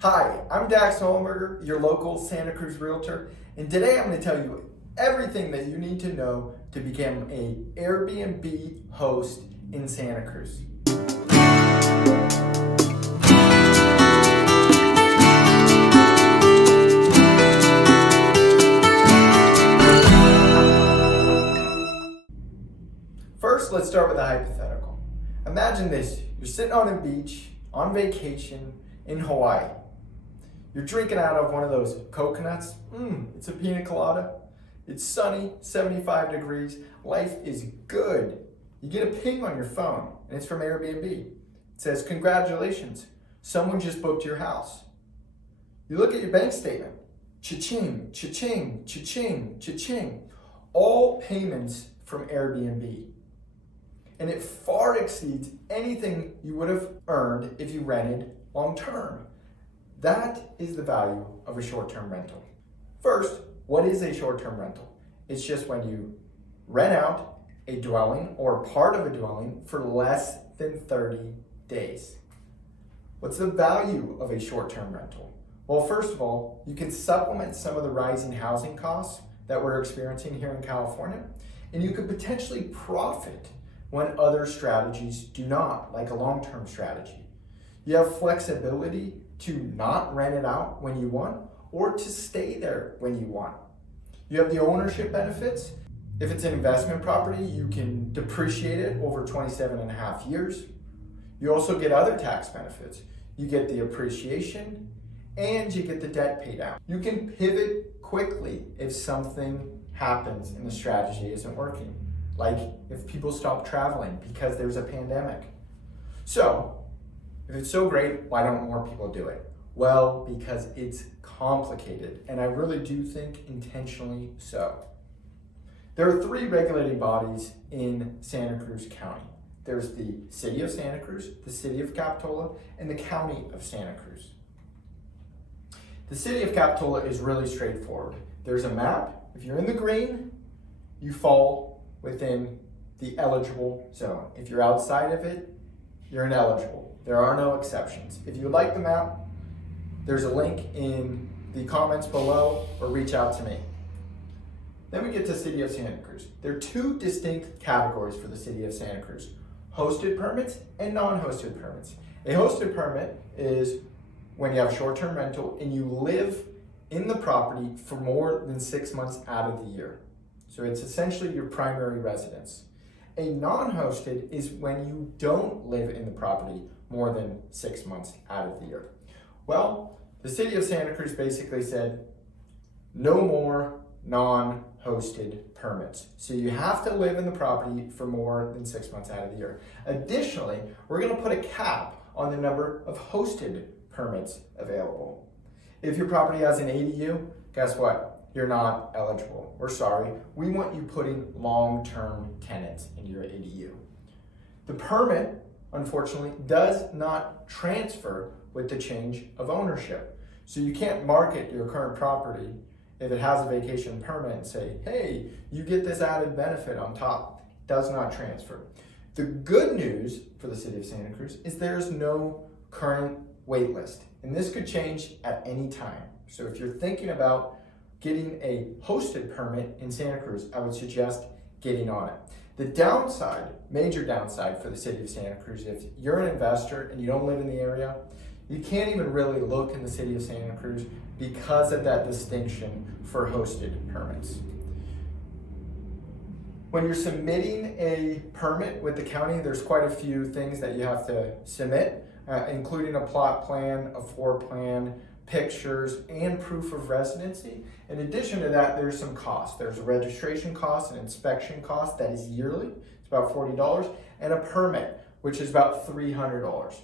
Hi, I'm Dax Nollenberger, your local Santa Cruz Realtor, and today I'm going to tell you everything that you need to know to become an Airbnb host in Santa Cruz. First, let's start with a hypothetical. Imagine this, you're sitting on a beach, on vacation in Hawaii. You're drinking out of one of those coconuts. It's a pina colada. It's sunny, 75 degrees. Life is good. You get a ping on your phone, and it's from Airbnb. It says, congratulations, someone just booked your house. You look at your bank statement. Cha-ching, cha-ching, cha-ching, cha-ching. All payments from Airbnb. And it far exceeds anything you would have earned if you rented long-term. That is the value of a short-term rental. First, what is a short-term rental? It's just when you rent out a dwelling or part of a dwelling for less than 30 days. What's the value of a short-term rental? Well, first of all, you can supplement some of the rising housing costs that we're experiencing here in California, and you could potentially profit when other strategies do not, like a long-term strategy. You have flexibility to not rent it out when you want or to stay there when you want. You have the ownership benefits. If it's an investment property, you can depreciate it over 27 and a half years. You also get other tax benefits. You get the appreciation and you get the debt paid out. You can pivot quickly if something happens and the strategy isn't working, like if people stop traveling because there's a pandemic. So, if it's so great, why don't more people do it? Well, because it's complicated, and I really do think intentionally so. There are 3 regulating bodies in Santa Cruz County. There's the City of Santa Cruz, the City of Capitola, and the County of Santa Cruz. The City of Capitola is really straightforward. There's a map. If you're in the green, you fall within the eligible zone. If you're outside of it, you're ineligible. There are no exceptions. If you would like the map, there's a link in the comments below or reach out to me. Then we get to City of Santa Cruz. There are 2 distinct categories for the City of Santa Cruz: hosted permits and non-hosted permits. A hosted permit is when you have short-term rental and you live in the property for more than 6 months out of the year. So it's essentially your primary residence. A non-hosted is when you don't live in the property more than 6 months out of the year. Well, the City of Santa Cruz basically said, no more non-hosted permits. So you have to live in the property for more than 6 months out of the year. Additionally, we're going to put a cap on the number of hosted permits available. If your property has an ADU, guess what? You're not eligible. We're sorry. We want you putting long-term tenants in your ADU. The permit, unfortunately, does not transfer with the change of ownership. So you can't market your current property if it has a vacation permit and say, hey, you get this added benefit on top. It does not transfer. The good news for the City of Santa Cruz is there's no current wait list, and this could change at any time. So if you're thinking about getting a hosted permit in Santa Cruz, I would suggest getting on it. The downside, major downside for the City of Santa Cruz, if you're an investor and you don't live in the area, you can't even really look in the City of Santa Cruz because of that distinction for hosted permits. When you're submitting a permit with the county, there's quite a few things that you have to submit, including a plot plan, a floor plan, pictures, and proof of residency. In addition to that, there's some costs. There's a registration cost, an inspection cost that is yearly, it's about $40, and a permit, which is about $300.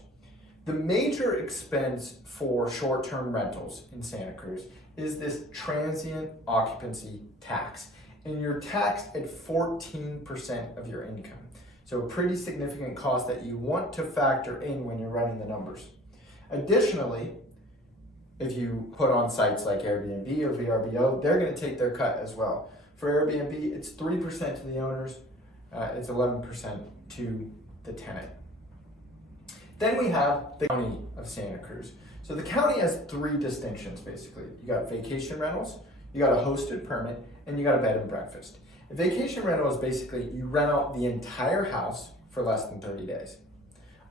The major expense for short-term rentals in Santa Cruz is this transient occupancy tax, and you're taxed at 14% of your income. So a pretty significant cost that you want to factor in when you're running the numbers. Additionally, if you put on sites like Airbnb or VRBO, they're going to take their cut as well. For Airbnb, it's 3% to the owners, it's 11% to the tenant. Then we have the County of Santa Cruz. So the county has three distinctions basically. You got vacation rentals, you got a hosted permit, and you got a bed and breakfast. A vacation rental is basically you rent out the entire house for less than 30 days.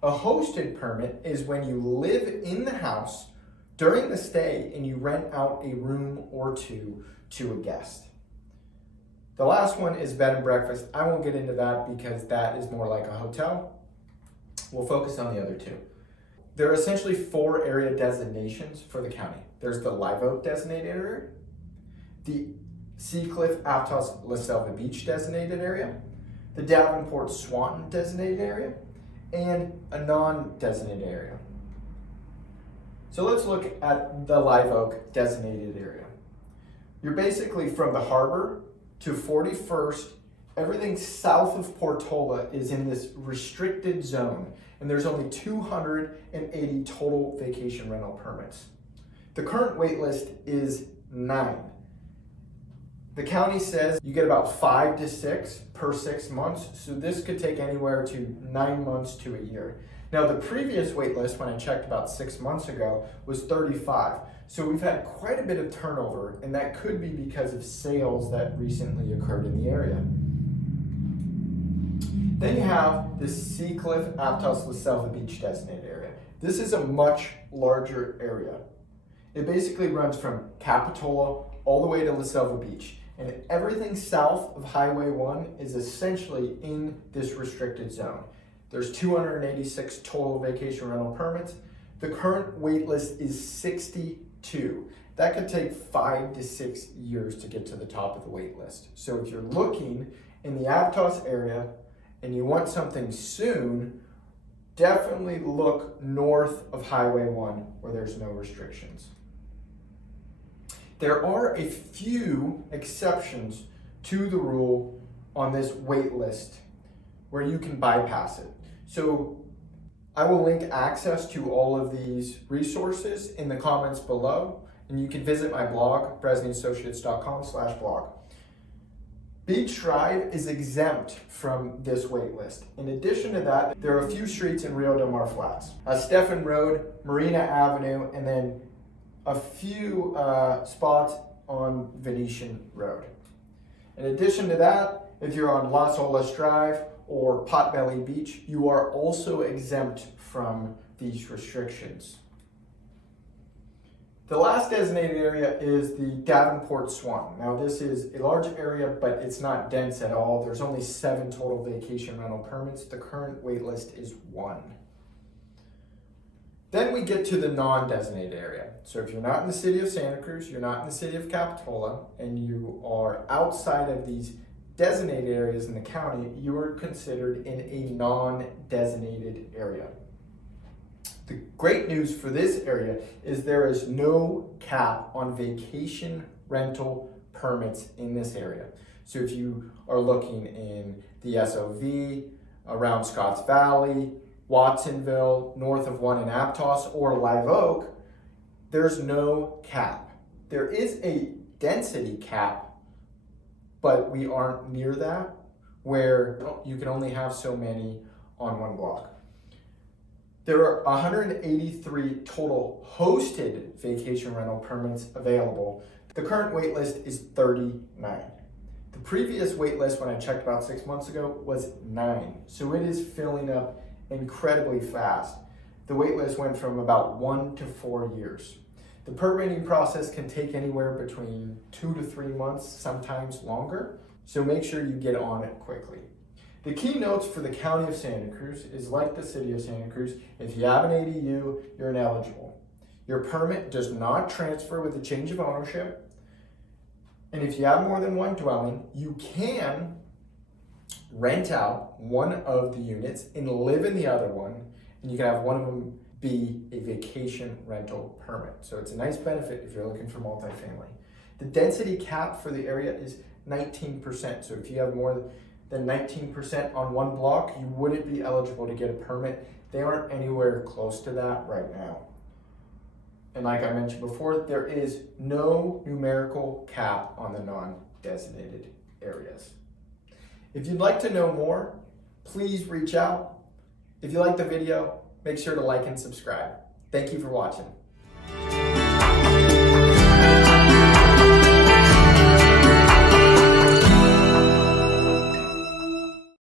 A hosted permit is when you live in the house during the stay and you rent out a room or two to a guest. The last one is bed and breakfast. I won't get into that because that is more like a hotel. We'll focus on the other two. There are essentially 4 area designations for the county. There's the Live Oak designated area, the Seacliff Aptos La Selva Beach designated area, the Davenport Swanton designated area, and a non-designated area. So let's look at the Live Oak designated area. You're basically from the harbor to 41st, everything south of Portola is in this restricted zone, and there's only 280 total vacation rental permits. The current wait list is 9. The county says you get about 5 to 6 per 6 months, so this could take anywhere to 9 months to a year. Now the previous wait list, when I checked about 6 months ago, was 35. So we've had quite a bit of turnover, and that could be because of sales that recently occurred in the area. Then you have the Seacliff Aptos La Selva Beach designated area. This is a much larger area. It basically runs from Capitola all the way to La Selva Beach, and everything south of Highway 1 is essentially in this restricted zone. There's 286 total vacation rental permits. The current wait list is 62. That could take 5 to 6 years to get to the top of the wait list. So if you're looking in the Aptos area and you want something soon, definitely look north of Highway 1 where there's no restrictions. There are a few exceptions to the rule on this wait list where you can bypass it. So I will link access to all of these resources in the comments below, and you can visit my blog, bresnyassociates.com/blog. Beach Drive is exempt from this wait list. In addition to that, there are a few streets in Rio Del Mar Flats. Stephan Road, Marina Avenue, and then a few spots on Venetian Road. In addition to that, if you're on Las Olas Drive or Potbelly Beach, you are also exempt from these restrictions. The last designated area is the Davenport Swanton. Now this is a large area, but it's not dense at all. There's only 7 total vacation rental permits. The current wait list is 1. Then we get to the non-designated area. So if you're not in the city of Santa Cruz, you're not in the city of Capitola, and you are outside of these designated areas in the county, you are considered in a non-designated area. The great news for this area is there is no cap on vacation rental permits in this area. So if you are looking in the SOV, around Scotts Valley, Watsonville, north of 1 in Aptos, or Live Oak, there's no cap. There is a density cap, but we aren't near that, where you can only have so many on one block. There are 183 total hosted vacation rental permits available. The current wait list is 39. The previous wait list, when I checked about 6 months ago, was 9. So it is filling up incredibly fast. The wait list went from about 1 to 4 years. The permitting process can take anywhere between 2 to 3 months, sometimes longer. So make sure you get on it quickly. The key notes for the County of Santa Cruz is like the City of Santa Cruz. If you have an ADU, you're ineligible. Your permit does not transfer with a change of ownership. And if you have more than one dwelling, you can rent out one of the units and live in the other one, and you can have one of them be a vacation rental permit. So it's a nice benefit if you're looking for multifamily. The density cap for the area is 19%. So if you have more than 19% on one block, you wouldn't be eligible to get a permit. They aren't anywhere close to that right now. And like I mentioned before, there is no numerical cap on the non-designated areas. If you'd like to know more, please reach out. If you like the video, make sure to like and subscribe. Thank you for watching.